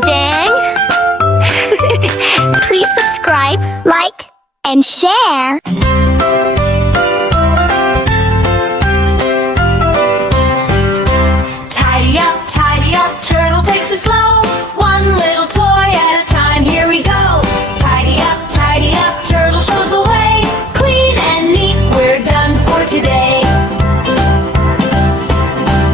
DoDo Dang. Please subscribe, like, and share. Tidy up, turtle takes it slow. One little toy at a time, here we go. Tidy up, turtle shows the way. Clean and neat, we're done for today.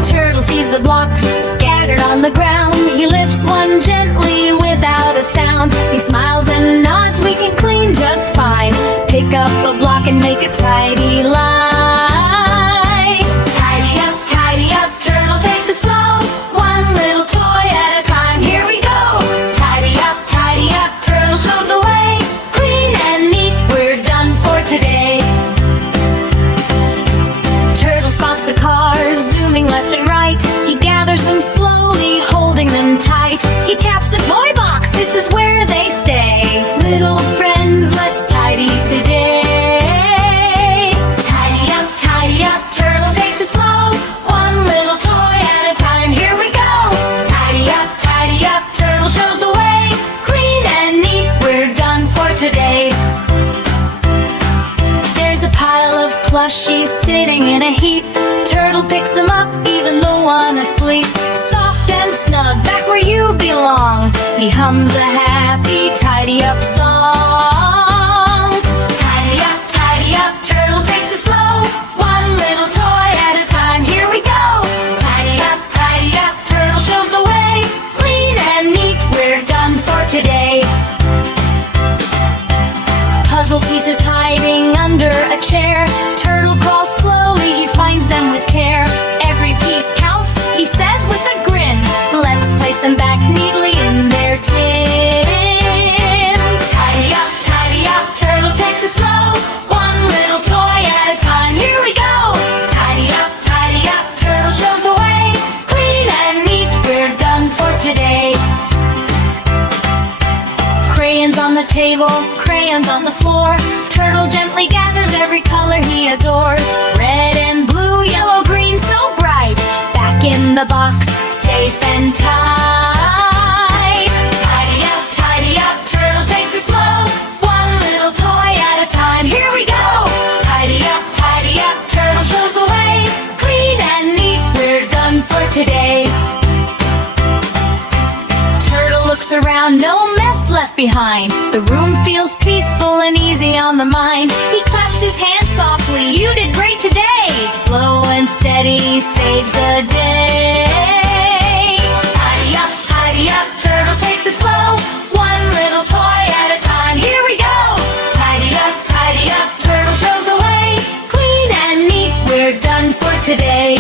Turtle sees the blocks scattered on the ground. He lifts one gently without a sound. He smiles and nods, we can clean just fine. Pick up a block and make a tidy line. Tidy up, turtle takes it slow. One little toy at a time, here we go. Tidy up, turtle shows the way. Clean and neat, we're done for today. Turtle spots the cars zooming left and right. He gathers them slowly, holding them tight. He taps the toy box, this is where they stay. Little friends, let's tidy today. Tidy up, turtle takes it slow. One little toy at a time, here we go. Tidy up, turtle shows the way. Clean and neat, we're done for today. There's a pile of plushies sitting in a heap. Turtle picks them up, even the one asleep. Soft and snug, back where you belong. He hums a happy, tidy up song. Tidy up, turtle takes it slow. One little toy at a time, here we go. Tidy up, turtle shows the way. Clean and neat, we're done for today. Puzzle pieces hiding under a chair. Turtle crawls slowly, he finds them with care. Every piece counts, he says with a grin. Let's place them back neatly in their tin. Tidy up, turtle takes it slow. One little toy at a time, here we go. Tidy up, turtle shows the way. Clean and neat, we're done for today. Crayons on the table, crayons on the floor. Turtle gently gathers every color he adores. Red and blue, yellow, green, so bright. Back in the box, safe and tight. Tidy up, turtle takes it slow. One little toy at a time, here we go. Tidy up, turtle shows the way. Clean and neat, we're done for today. Turtle looks around, no mess left behind. The room feels peaceful and easy on the mind. He claps his hands softly, you did great today. Slow and steady saves the day. Tidy up, turtle takes it slow. One little toy at a time, here we go. Tidy up, turtle shows the way. Clean and neat, we're done for today.